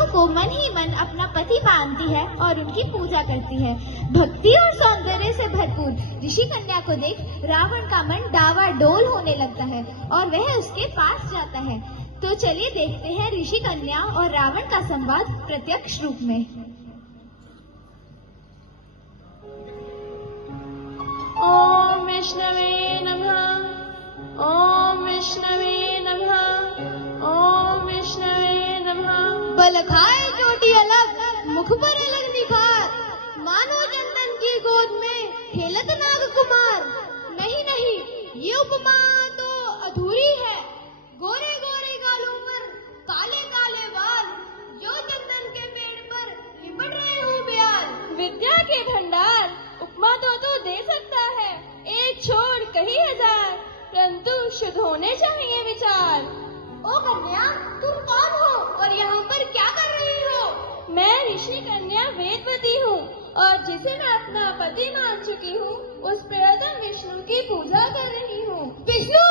विष्णु को मन ही मन अपना पति मानती है और उनकी पूजा करती है। भक्ति और सौंदर्य से भरपूर ऋषि कन्या को देख रावण का मन डावाडोल होने लगता है और वह उसके पास जाता है। तो चलिए देखते हैं ऋषि कन्या और रावण का संवाद प्रत्यक्ष रूप में। ओम विष्णवे नमः, ओम विष्णवे नमः, ओम विष्णवे नमः। बल खाए चोटी अलग, मुख पर अलग निखार, मानो चंदन की गोद में खेलत नाग कुमार। नहीं नहीं, ये उपमा तो अधूरी है। गोरे गोरे गालों पर काले काले बाल, जो चंदन के पेड़ पर लिपट रहे हो ब्याल। विद्या के भंडार उपमा तो तू दे सकता है, एक छोड़ कहीं हजार, परंतु शुद्ध होने चाहिए विचार। ओ कन्या, तुम कौन हो और यहाँ पर क्या कर रही हो? मैं ऋषि कन्या वेदवती हूँ और जिसे मैं अपना पति मान चुकी हूँ, उस प्रियतम विष्णु की पूजा कर रही हूँ। विष्णु,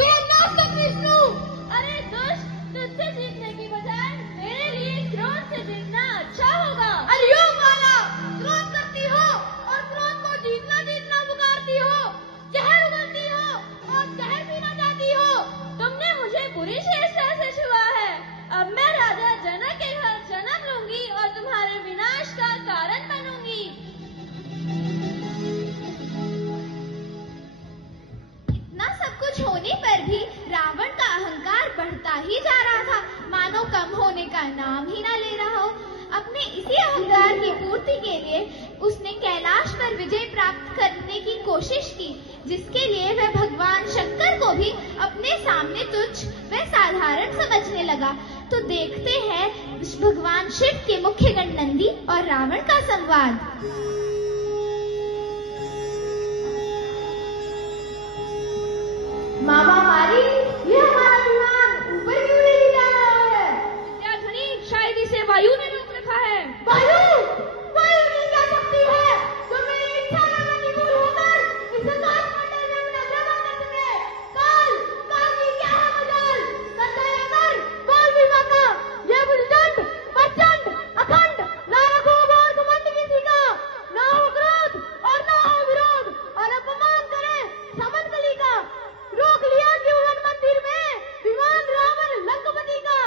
बेनाशक विष्णु! अरे दुष्ट, तुझसे जीतने की बजाय मेरे लिए क्रोध से जीतना अच्छा होगा। अरे ओ बाला, क्रोध करती हो और क्रोध को जीतना जीतना पुकारती हो, जहर उगलती हो और जहर पीना चाहती हो। तुमने मुझे बुरी चेष्टा से छुआ है। अब मैं राजा जनक के घर जन्म लूंगी और तुम्हारे विनाश का कारण बनूंगी। इतना सब कुछ होने पर भी रावण का अहंकार बढ़ता ही जा रहा था, मानो कम होने का नाम ही ना ले रहा हो। अपने इसी अहंकार की पूर्ति के लिए उसने कैलाश पर विजय प्राप्त करने की कोशिश की, जिसके लिए वह भगवान शंकर को भी अपने सामने तुच्छ व साधारण समझने लगा। तो देखते हैं भगवान शिव के मुख्य गण नंदी और रावण का संवाद। मामा हमारी, ये हमारा विमान ऊपर क्यों नहीं जा रहा है? विद्याधनी, शायद इसे वायु ने रोक रखा है। वायु नहीं जा सकती है, तो मेरी इच्छा के प्रतिकूल होकर इसे काल मंडल में नजर कर सके। काल की क्या है मजाल? करता कर, बोल भी माता, ये बुलचंड, प्रचंड, अखंड, ना रखो और घमंड किसी का, ना हो क्रोध और ना हो विरोध, और अपमान करे समंतली का। रोक लिया त्रिभुवन मंदिर में विमान रावण लंकापति का।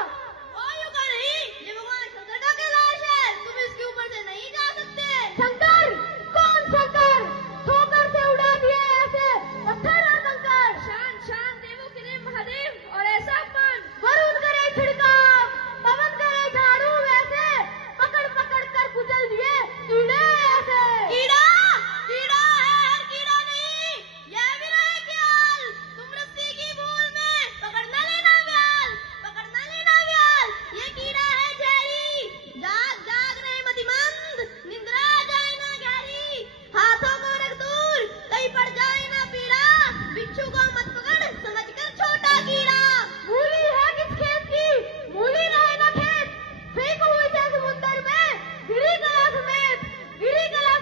वायु का नहीं, ये भगवान शंकर का कैलाश है, तुम इसके ऊपर से नहीं जा सकते। शंकर? कौन शंकर? ठोकर से उड़ा दिए ऐसे पत्थर और कंकर। शांत शांत, देवों के देव महादेव, और ऐसा अपमान। वरुण करे छिड़काव, पवन करे झाड़ू, वैसे पकड़ पकड़ कर कुचल दिए कीड़े ऐसे। कीड़ा है, कीड़ा नहीं, यह भी रहे ख्याल। तुम रस्सी की भूल में पकड़ न लेना व्याल, पकड़ न लेना व्याल, ये कीड़ा है जहरी। जाग जाग रहे मतिमंद, निंद्रा जाए ना गहरी, हाथों को रख दूर, कहीं पड़ जाए ना पीड़ा, बिच्छू को मत पकड़ समझकर छोटा कीड़ा। मूली है किस खेत की, मूली रहे न खेत, फेंक हुई से समुद्र में, गिरी कला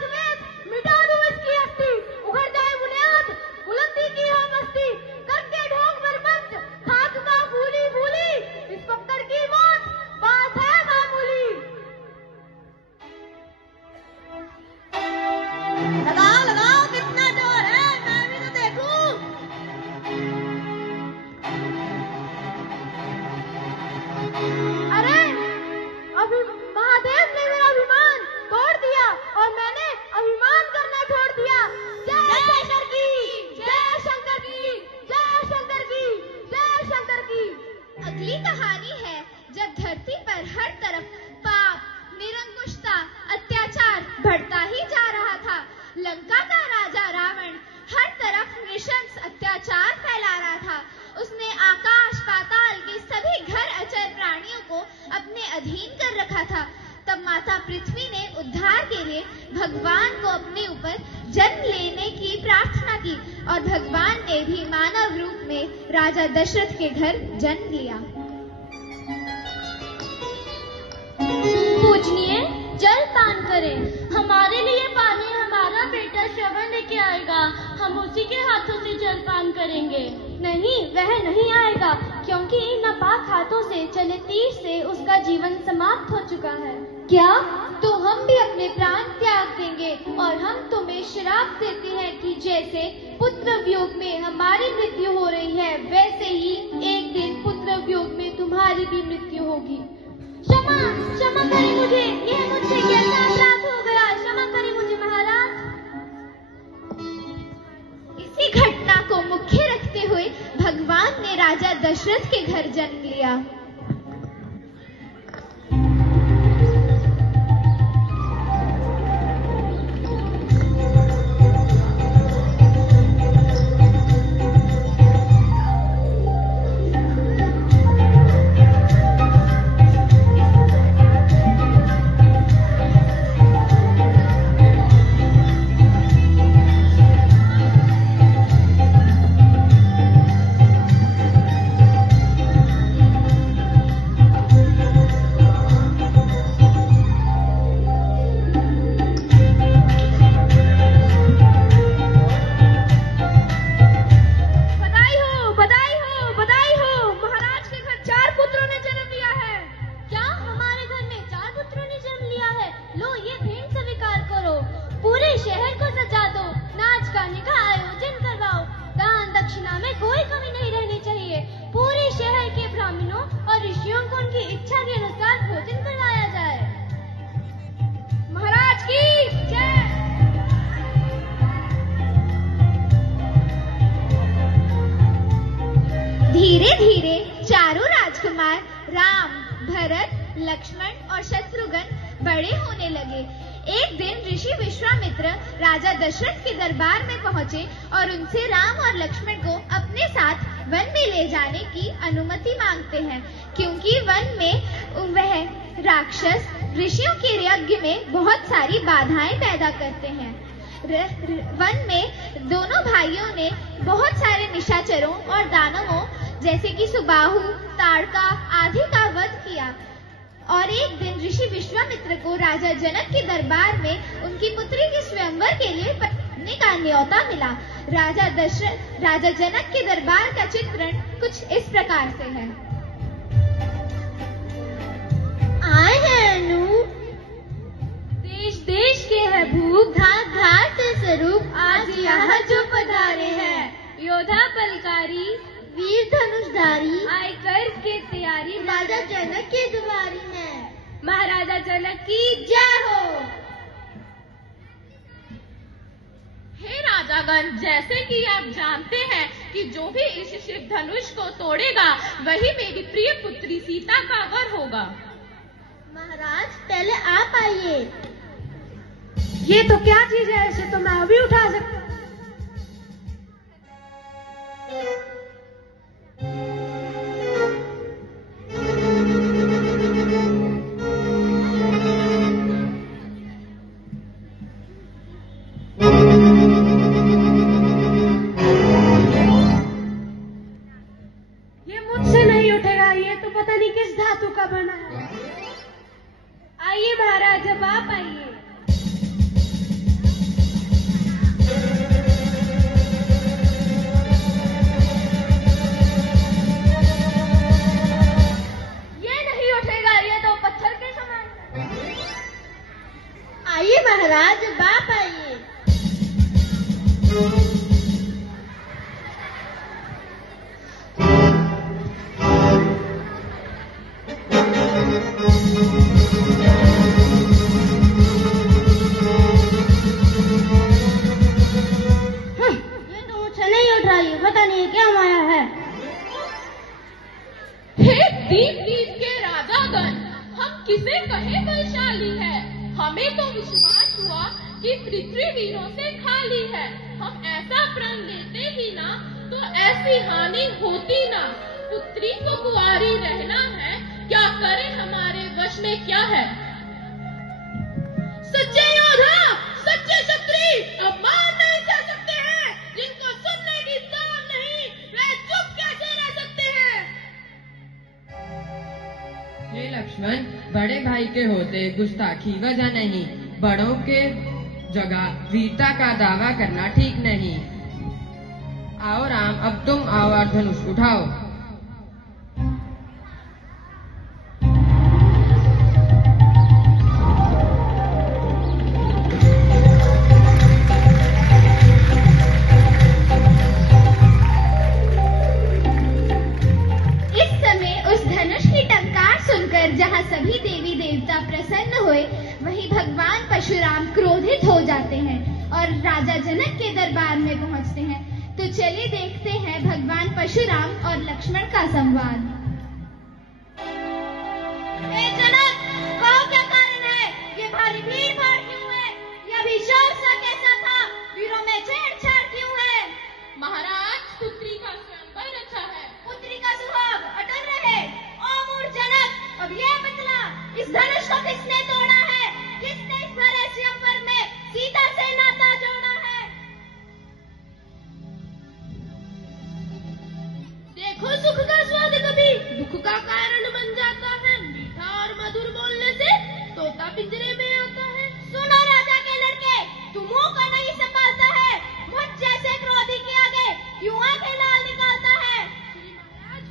समेत, मिटा दूं इसकी अस्थि, उखड़ जाए बुनियाद, बुलंदी की हो मस्ती, करके ढोंग पर पंच, खा चुका फूली फूली, इस पत्थर की मौत बात है मामूली। लगाओ कितना जोर है, मैं भी तो देखूं। अरे अभी महादेव ने मेरा अभिमान तोड़ दिया और मैंने अभिमान करना छोड़ दिया। जय शंकर की, जय शंकर की, जय शंकर की, जय शंकर की। अगली कहानी है जब धरती पर हर तरफ पाप, निरंकुशता, अत्याचार बढ़ता ही जा रहा था। लंका का राजा रावण हर तरफ नृशंस अत्याचार फैला रहा था। उसने आकाश पाताल के सभी घर अचर प्राणियों को अपने अधीन कर रखा था। तब माता पृथ्वी ने उद्धार के लिए भगवान को अपने ऊपर जन्म लेने की प्रार्थना की और भगवान ने भी मानव रूप में राजा दशरथ के घर जन्म लिया। पूजनीय, जल पान करें। हमारे लिए पानी हमारा बेटा श्रवण लेके आएगा, हम उसी के हाथों से जल पान करेंगे। नहीं, वह नहीं आएगा। क्योंकि इन नापाक हाथों से चले तीर से उसका जीवन समाप्त हो चुका है। क्या? तो हम भी अपने प्राण त्याग देंगे और हम तुम्हें श्राप देते हैं कि जैसे पुत्र वियोग में हमारी मृत्यु हो रही है, वैसे ही एक दिन पुत्र वियोग में तुम्हारी भी मृत्यु होगी। क्षमा क्षमा करें मुझे, यह मुझसे कैसा अपराध हो गया, क्षमा करें मुझे महाराज। इसी घटना को मुख्य रखते हुए भगवान ने राजा दशरथ के घर जन्म लिया। धीरे धीरे चारों राजकुमार राम, भरत, लक्ष्मण और शत्रुघ्न बड़े होने लगे। एक दिन ऋषि विश्वामित्र राजा दशरथ के दरबार में पहुंचे और उनसे राम और लक्ष्मण को अपने साथ वन में ले जाने की अनुमति मांगते हैं, क्योंकि वन में वह राक्षस ऋषियों के यज्ञ में बहुत सारी बाधाएं पैदा करते हैं। वन में दोनों भाइयों ने बहुत सारे निशाचरों और दानवों जैसे कि सुबाहु, ताड़का आदि का वध किया। और एक दिन ऋषि विश्वामित्र को राजा जनक के दरबार में उनकी पुत्री के स्वयंवर के लिए पढ़ने का न्योता मिला। राजा जनक के दरबार का चित्रण कुछ इस प्रकार से है। आए हैं अनु, देश देश के है भूप, घाट घाट से स्वरूप, आज यहाँ जो पधारे हैं, योद्धा बलकारी, वीर धनुषधारी, आए कर के तैयारी, राजा जनक के दुआरी हैं। महाराजा जनक की जय हो। हे राजागण, जैसे कि आप जानते हैं कि जो भी इस शिव धनुष को तोड़ेगा वही मेरी प्रिय पुत्री सीता का वर होगा। महाराज पहले आप आइए। ये तो क्या चीज है, इसे तो मैं अभी उठा सकता। ये मुझसे नहीं उठेगा, ये तो पता नहीं किस धातु का बना है। आइए महाराज, अब आप आइए। आइए महाराज, बाप आइए। ये तो मुझसे नहीं उठ रही, पता नहीं क्या माया है। हे दीप दीप के राजागण, हम किसे कहे बलशाली है। हमें तो विश्वास हुआ कि पृथ्वी वीरों से खाली है। हम ऐसा प्रण लेते ही ना तो ऐसी हानि होती ना। पुत्री को कुंवारी रहना है, क्या करे हमारे वश में क्या है। सच्चे योद्धा, सच्चे क्षत्रिय अपमान नहीं सह सकते हैं। जिनको सुनने की शर्म नहीं, वे चुप कैसे रह सकते हैं। हे लक्ष्मण, बड़े भाई के होते गुस्ताखी वजह नहीं। बड़ों के जगह वीरता का दावा करना ठीक नहीं। आओ राम, अब तुम आओ और धनुष उठाओ। सभी देवी देवता प्रसन्न हुए, वहीं भगवान परशुराम क्रोधित हो जाते हैं और राजा जनक के दरबार में पहुंचते हैं। तो चलिए देखते हैं भगवान परशुराम और लक्ष्मण का संवाद। जनक, कहो क्या कारण है? ये भारी भीड़ भाड़ क्यों है? यह अभिशाप सा कैसा था? वीरों में छेड़छाड़ क्यों है? महाराज, पुत्री का स्वयंवर अच्छा है। पुत्री का सुहाग अटल रहे। ओ मूढ़ जनक, अब ये बतला, इस धनुष को किसने तोड़ा है? किसने इस भरे स्वयंवर में सीता से नाता जोड़ा है? देखो, सुख का स्वाद कभी दुख का कारण बन जाता है। मीठा और मधुर बोलने से तोता पिंजरे में आता है। सुनो राजा के लड़के, तू मुंह को नहीं संभालता है। मुझ जैसे क्रोधी के आगे क्यों आंखें लाल निकालता है? श्री महाराज,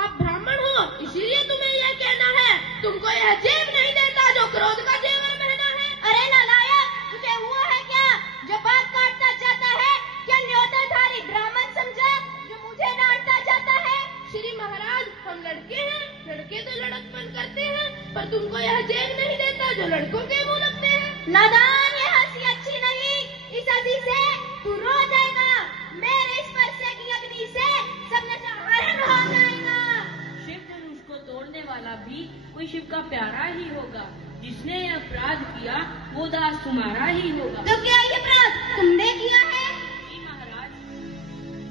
आप ब्राह्मण हो, इसीलिए तुम्हें यह कहना है। तुमको यह जेब नहीं देता जो क्रोध का जेवर पहना है। अरे नालायक, तुझे हुआ है क्या जो बात काटता जाता है? क्या न्योताधारी ब्राह्मण समझा जो मुझे डांटता जाता है? श्री महाराज, हम लड़के हैं, लड़के तो लड़कपन करते हैं, पर तुमको यह जेब नहीं देता जो लड़कों के मुंह लगते हैं। नादान, ये हंसी अच्छी नहीं। इस हंसी से तू रो जाएगा। मेरे स्पर्श की अग्नि से सब नशा हो जाएगा। शिव धनुष को तोड़ने वाला भी कोई शिव का प्यारा ही होगा। जिसने यह अपराध किया वो दास तुम्हारा ही होगा। तो क्या ये अपराध तुमने किया है? जी महाराज।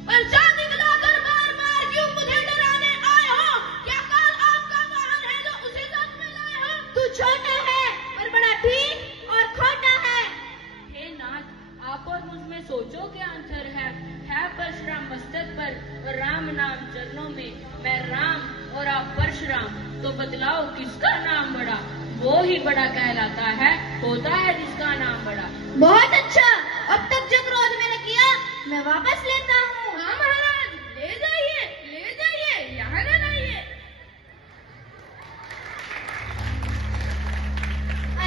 पर्चा दिखलाकर बार-बार क्यों मुझे डराने आए हो? क्या काल आपका वाहन है जो उसे साथ में लाए हो? तू छोटा है पर बड़ा ठीक और खोटा है। हे नाथ, आप और मुझ में सोचो क्या अंतर है परशुराम मस्तक पर और राम नाम चरणों में। मैं राम और आप परशुराम, तो बतलाओ किसका नाम बड़ा? वो ही बड़ा कहलाता है, होता है जिसका नाम बड़ा। बहुत अच्छा, अब तक जो क्रोध मैंने किया मैं वापस लेता हूँ। हाँ महाराज, ले जाइए, यहाँ न लाइए।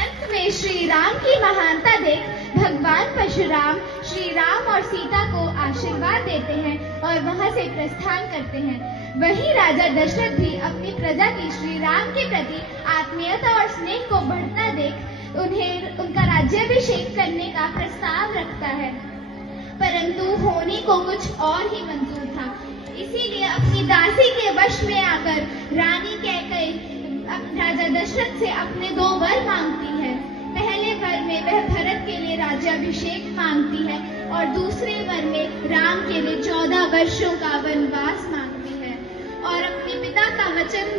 अंत में श्री राम की महानता देख भगवान परशुराम श्री राम और सीता को आशीर्वाद देते हैं और वहां से प्रस्थान करते हैं। वहीं राजा दशरथ भी अपनी प्रजा की श्री राम के प्रति आत्मीयता और स्नेह को बढ़ता देख उन्हें उनका राज्याभिषेक करने का प्रस्ताव रखता है, परंतु होने को कुछ और ही मंजूर था। इसीलिए अपनी दासी के वश में आकर रानी कैकेयी राजा दशरथ से अपने 2 वर मांगती है। पहले वर में वह भरत के लिए राज्याभिषेक मांगती है और दूसरे वर में राम के लिए 14 वर्षों का वनवास मांगती है और अपने पिता का वचन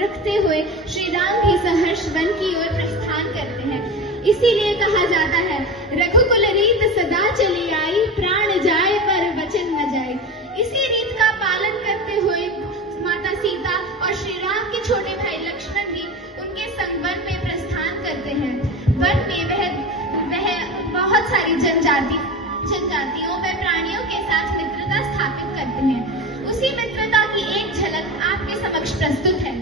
रखते हुए श्री राम भी सहर्ष वन की ओर प्रस्थान करते हैं। इसीलिए कहा जाता है, रघुकुल रीत सदा चली आई, प्राण जाए पर वचन न जाए। इसी रीत का पालन करते हुए माता सीता और श्री राम के छोटे भाई लक्ष्मण भी उनके संग वन में प्रस्थान करते हैं। वन में वह बहुत सारी जनजातियों व प्राणियों के साथ मित्रता स्थापित करते हैं। उसी मित्रता की एक झलक आपके समक्ष प्रस्तुत है।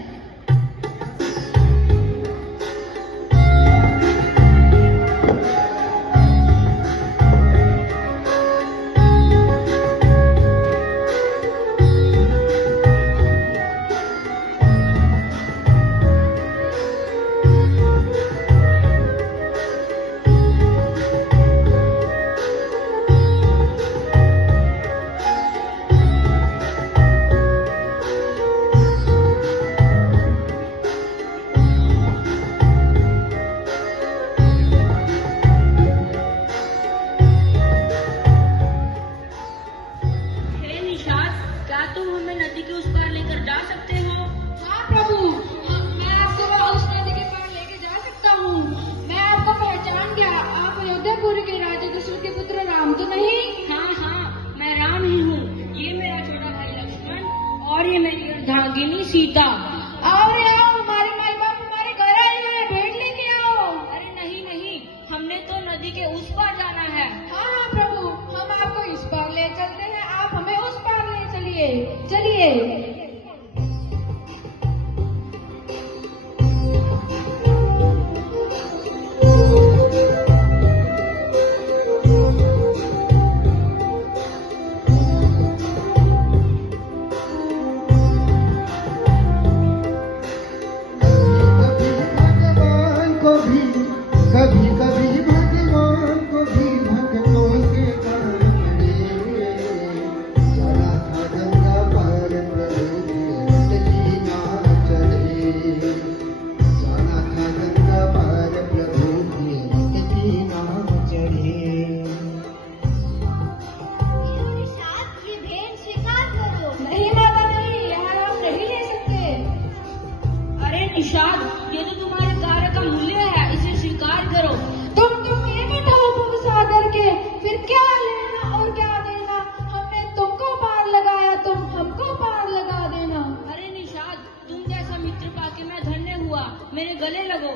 ये तो तुम्हारे कार्य का मूल्य है, इसे स्वीकार करो। तुम नियमित हो भवसागर के, फिर क्या लेना और क्या देना। हमने तुमको पार लगाया, तुम हमको पार लगा देना। अरे निषाद, तुम जैसा मित्र पाके मैं धन्य हुआ, मेरे गले लगो।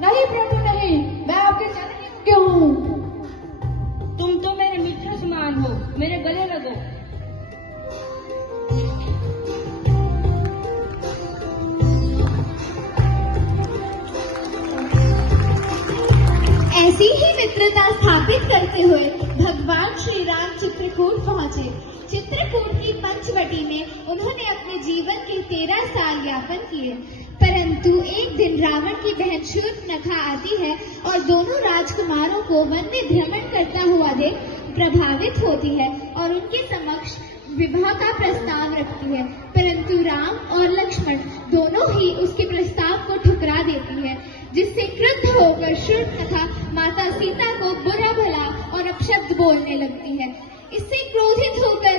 नहीं प्रभु नहीं, मैं आपके चरण के हूँ। तुम तो मेरे मित्र समान हो, मेरे गले लगो। ऐसी ही मित्रता स्थापित करते हुए भगवान श्री राम चित्रकूट पहुँचे। चित्रकूट की पंचवटी में उन्होंने अपने जीवन के 13 साल यापन किए। परंतु एक दिन रावण की बहन शूर्पणखा आती है और दोनों राजकुमारों को वन में भ्रमण करता हुआ देख प्रभावित होती है और उनके समक्ष विवाह का प्रस्ताव रखती है। परंतु राम और लक्ष्मण दोनों ही उसके प्रस्ताव को ठुकरा देती है, जिससे क्रुद्ध होकर शूर्पणखा माता सीता को बुरा भला और अपशब्द बोलने लगती है। इससे क्रोधित होकर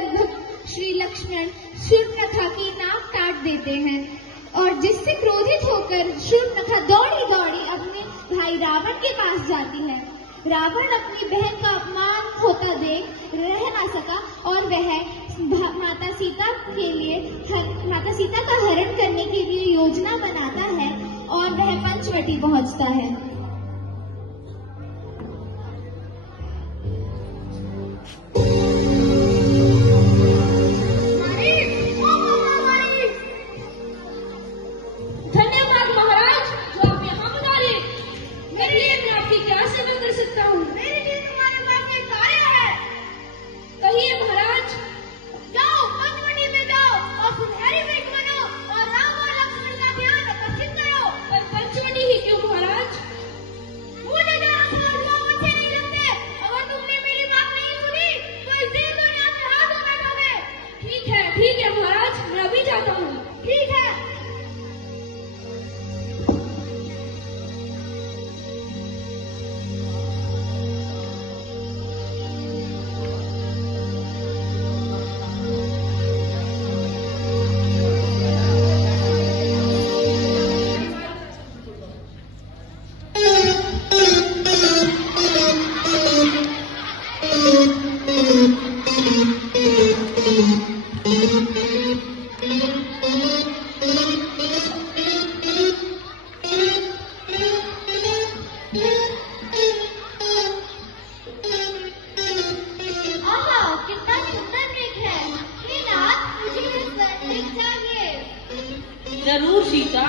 श्री लक्ष्मण शूर्पणखा की नाक काट देते हैं और जिससे क्रोधित होकर शूर्पणखा दौड़ी दौड़ी अपने भाई रावण के पास जाती है। रावण अपनी बहन का अपमान होता देख रह न सका और वह माता सीता का हरण करने के लिए योजना बनाता है और वह पंचवटी पहुंचता है। धन्यवाद महाराज, जो आप यहाँ पधारे। मेरे लिए मैं आपकी क्या सेवा कर सकता हूँ? मेरे लिए तुम्हारे पास एक कार्य है। कहिए महाराज। जाओ पंचवटी में जाओ और सुनहरी वेश बनो और राम और लक्ष्मण का ध्यान आकर्षित करो। पर पंचवटी ही क्यों महाराज? मुझे जरा लोग अच्छे नहीं लगते। अगर तुमने मेरी बात नहीं सुनी तो इस दिन दुनिया से हाथ धो बैठोगे। ठीक है महाराज, मैं अभी जाता हूँ। ठीक है। जरूर सीता।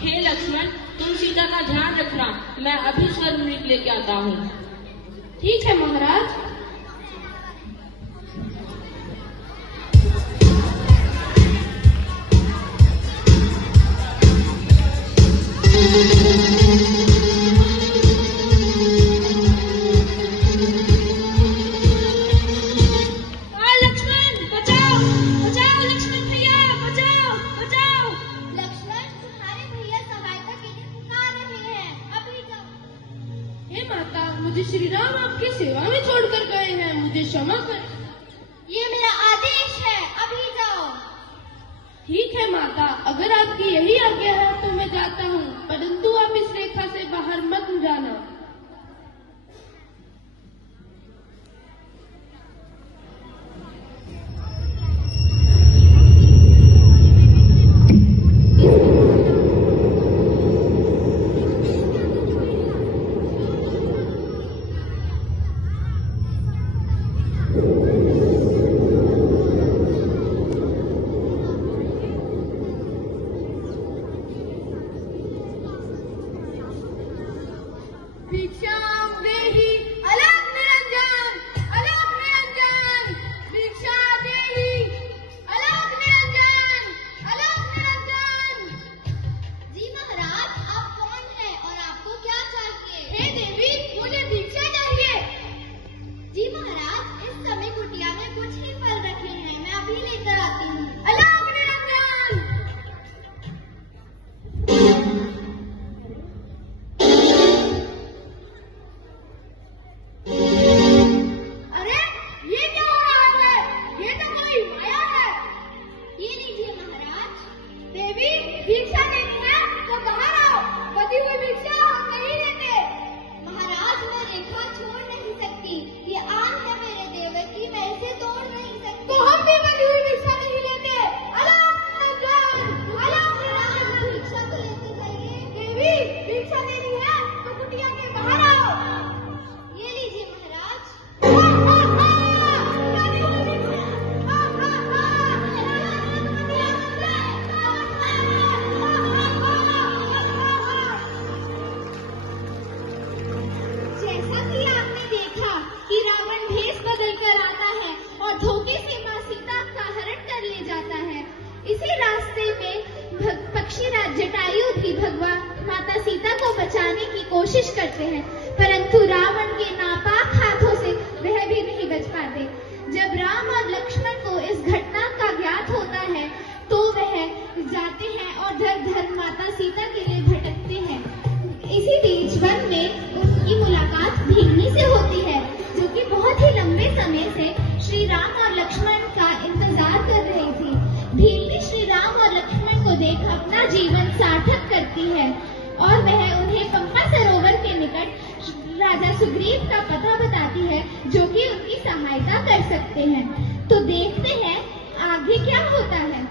हे लक्ष्मण, तुम सीता का ध्यान रखना, मैं अभी स्वर्ग मृग लेके आता हूँ। ठीक है महाराज। लक्ष्मण बचाओ, बचाओ लक्ष्मण भैया, बचाओ, बचाओ। लक्ष्मण, तुम्हारे भैया सहायता के लिए पुकार रहे हैं, अभी जाओ। हे माता, मुझे श्री राम आपकी सेवा में छोड़कर गए हैं, मुझे क्षमा करें। ये मेरा आदेश है, अभी जाओ। ठीक है माता, अगर आपकी यही आज्ञा है तो मैं जाता हूँ, परंतु आप इस रेखा से बाहर मत जाना। भिक्षाम देहि अलग निरंजन, अलग निरंजन। भिक्षा देहि अलग निरंजन, अलग निरंजन। जी महाराज, आप कौन हैं और आपको क्या चाहिए? हे देवी, मुझे भिक्षा चाहिए। जी महाराज, इस समय कुटिया में कुछ ही फल रखे हैं, मैं अभी लेकर आती हूँ। अलग निरंजन। भिक्षा देनी है तो कुटिया के बाहर आओ। ये लीजिए महाराज। जैसा कि आपने देखा कि रावण भेष बदल कर आता है और धोखे से मां सीता का हरण कर ले जाता है। इसी रास्ते में पक्षीराज जटायु भी भगवान माता सीता को बचाने की कोशिश करते हैं, परंतु रावण के नापाक हाथों से वह भी नहीं बच पाते। जब राम और लक्ष्मण को इस घटना का ज्ञात होता है तो वह जाते हैं और धर धर माता सीता के लिए भटकते हैं। इसी बीच वन में उनकी मुलाकात भीलनी से होती है, जो कि बहुत ही लंबे समय से श्री राम और लक्ष्मण का इंतजार कर रही थी। भीलनी श्री राम और लक्ष्मण को देख अपना जीवन सार्थक करती है और वह उन्हें पंपा सरोवर के निकट राजा सुग्रीव का पता बताती है, जो कि उनकी सहायता कर सकते हैं। तो देखते हैं आगे क्या होता है।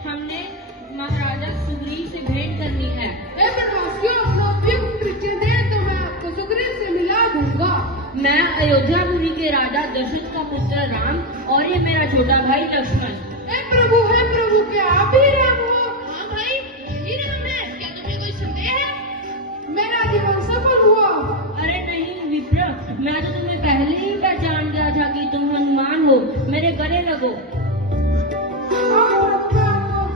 हमने महाराजा सुग्रीव से भेंट करनी है। मैं अयोध्यापुरी के राजा दशरथ का पुत्र राम और ये मेरा छोटा भाई लक्ष्मण। हे प्रभु क्या आप ही राम हो? हाँ भाई, यही राम है। क्या तुम्हें कोई संदेह है? मेरा जीवन सफल हुआ। अरे नहीं विप्र, मैं तो तुम्हें पहले ही पहचान गया था कि तुम हनुमान हो। मेरे गले लगो।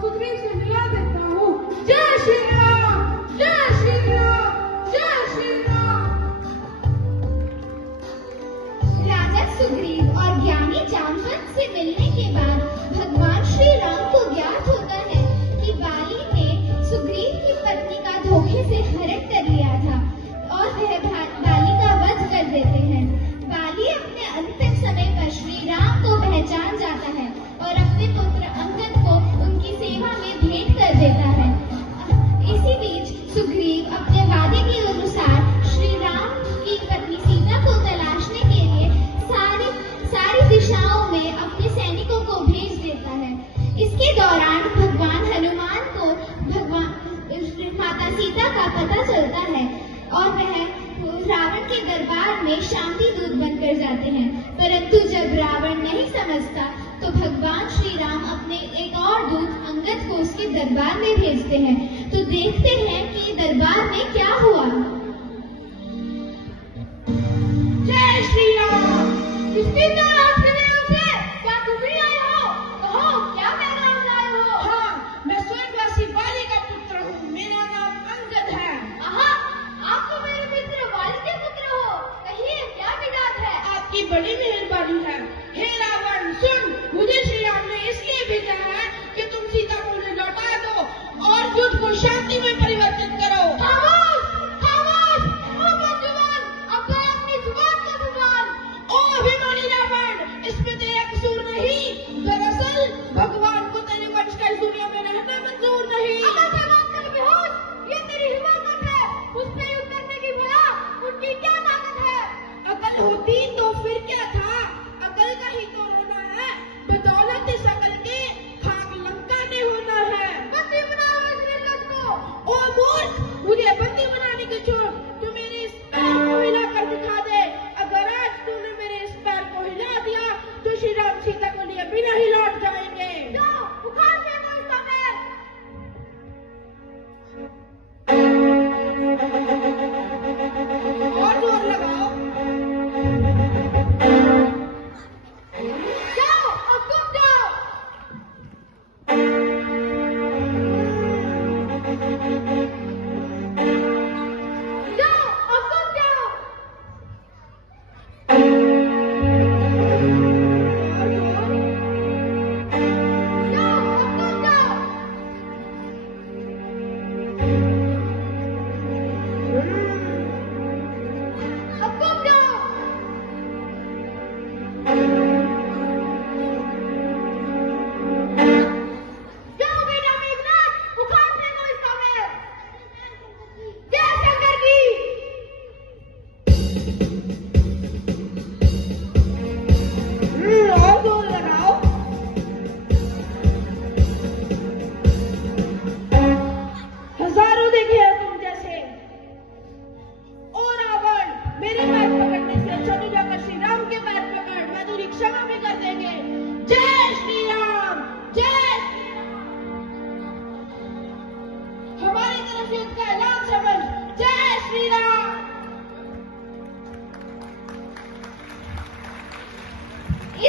सुग्रीव से मिला देता हूँ। जय श्री राम, जय श्री राम, जय श्री राम। राजा सुग्रीव और ज्ञानी जामवंत से मिलने के बाद भगवान श्री राम को ज्ञात होता है कि बाली ने सुग्रीव की पत्नी का धोखे से हरण कर लिया था और वह बाली का वध कर देते हैं। बाली अपने अंतिम समय पर श्री राम को पहचान जाता है और अपने पुत्र अंगद को उनकी सेवा में भेंट कर देता है। इसी बीच सुग्रीव अपने वादे के अनुसार श्री राम की पत्नी सीता को तलाशने के लिए सारी दिशाओं में अपने सैनिकों को भेज देता है। इसके दौरान भगवान हनुमान को माता सीता का पता चलता है और वह रावण के दरबार में शांति दूत बनकर जाते हैं। परंतु जब रावण नहीं समझता तो भगवान श्री राम अपने एक और दूत अंगद को उसके दरबार में भेजते हैं। तो देखते हैं कि दरबार में क्या हुआ। जय श्री राम। किसकी तलाश में उसे? क्या तुम ही आए हो? कहो क्या पैगाम लाए हो? हाँ, मैं स्वर्गवासी बाली का पुत्र हूँ। मेरा नाम अंगद है। आप तो मेरे मित्र बाली के पुत्र हो। कहिए क्या विदात है? आपकी बड़ी मेहरबानी है। हे रावण सुन, मुझे श्री राम ने इसलिए भेजा है कि तुम सीता को उन्हें लौटा दो और युद्ध को शांति में परिवर्तित करो। खामोश, खामोश, ओ नौजवान, अब तो अपनी जुबान को संभाल। ओ अभिमानी रावण,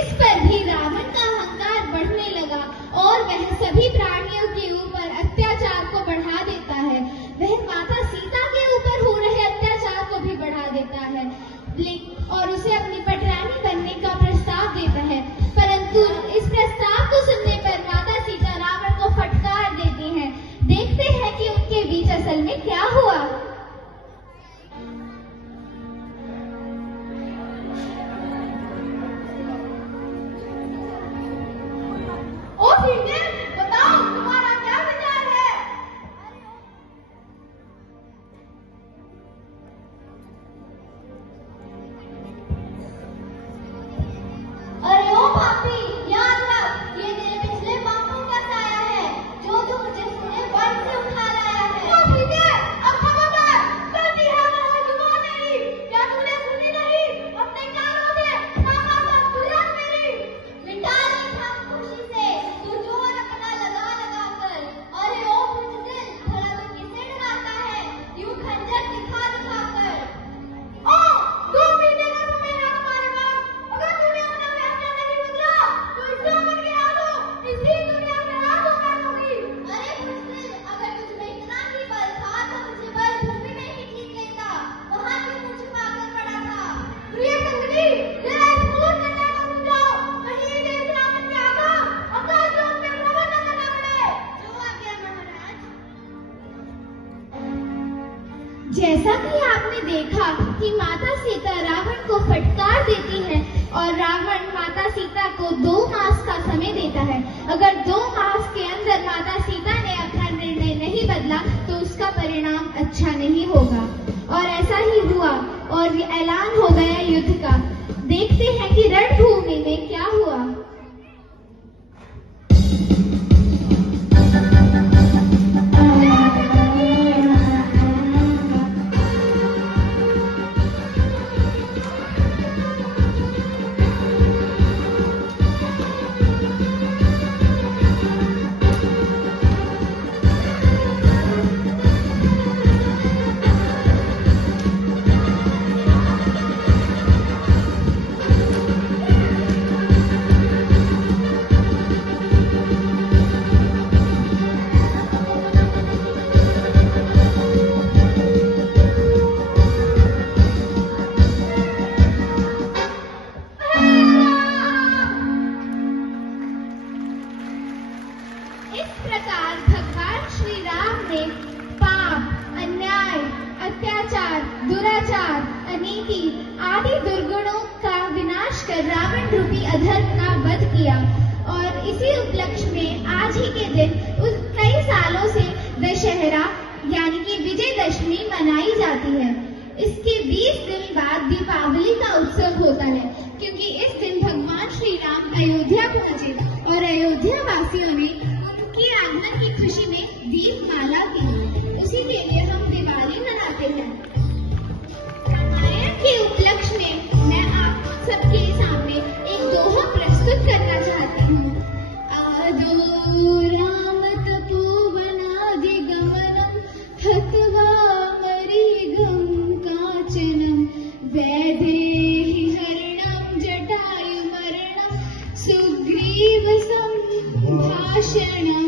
इस पर भी रावण का अहंकार बढ़ने लगा और वह सभी प्राणियों के ऊपर अत्याचार को बढ़ा देता है। वह माता सीता के ऊपर हो रहे अत्याचार को भी बढ़ा देता है और उसे अपनी पटरानी बनने का प्रस्ताव देता है। परंतु इस प्रस्ताव को सुनने पर माता सीता रावण को फटकार देती हैं। देखते हैं कि उनके बीच असल में क्या हुआ। ओ भीटे, बताओ तुम्हारा क्या विचार है? अरे ओ पापी, याद रख, ये तेरे पिछले पापों का साया है जो तू मुझे अपने वन से उठा लाया है। ओ भीटे, अब खबरदार, गलती है वो जुबान मेरी, क्या तूने सुनी नहीं? अपने कानों से नामा मत सुलझ मेरी। मिटा ली था खुशी से तू जोर अपना लगा लगा कर। अरे ओ बुज़दिल, भला तू किसे डराता है यूं खंजर दिखा दिखा कर? ओ तू पीने का समय ना मारेगा। अगर तूने अपना फैसला नहीं बदला तो इससे अमर गिरा दो, इसी दुनिया में रात हो बैठूंगी। अरे बुज़दिल, अगर तुझ में इतना ही बल था तो मुझे बल भूमि में ही खींच लेता, वहां क्यों मुझ छुपा कर पड़ा था? प्रिय संगनी, जरा इस मूर्ख कन्या को समझाओ, कहीं ये देश रावण के आगा अकाल लोक में प्रबल न करना पड़े। जो आज्ञा महाराज। जैसा कि आपने देखा कि माता सीता रावण को फटकार देती है और रावण माता सीता को 2 मास का समय देता है। अगर 2 मास के अंदर माता सीता ने अपना निर्णय नहीं बदला तो उसका परिणाम अच्छा नहीं होगा। और ऐसा ही हुआ और ऐलान हो गया युद्ध का। देखते हैं कि रणभूमि में क्या हुआ। इस प्रकार भगवान श्री राम ने पाप, अन्याय, अत्याचार, दुराचार, अनीति आदि दुर्गुणों का विनाश कर रावण रूपी अधर्म का वध किया। और इसी उपलक्ष्य में आज ही के दिन कई सालों से दशहरा यानी कि विजयदशमी मनाई जाती है। इसके 20 दिन बाद दीपावली का उत्सव होता है, क्योंकि इस दिन भगवान श्री राम अयोध्या पहुंचे और अयोध्या वासियों ने उनकी आगमन की खुशी में दीपमाला की। उसी के लिए हम दिवाली मनाते हैं। रामायण के उपलक्ष्य में मैं आप सबके सामने एक दोहा प्रस्तुत करना चाहती हूँ। आदो राम तपोवनादिगमनम हत्वा मरीगम कांचनम वैदेहि हरणम जटायुमरणम सुग्रीव संभाषणम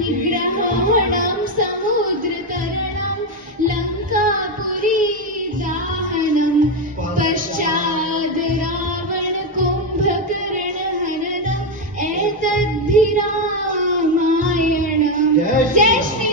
निग्रहणम समुद्रतरणम लंकापुरी दाहनम पश्चाद रावण कुंभकर्ण हननम एतद्धि रामायणम। जय श्री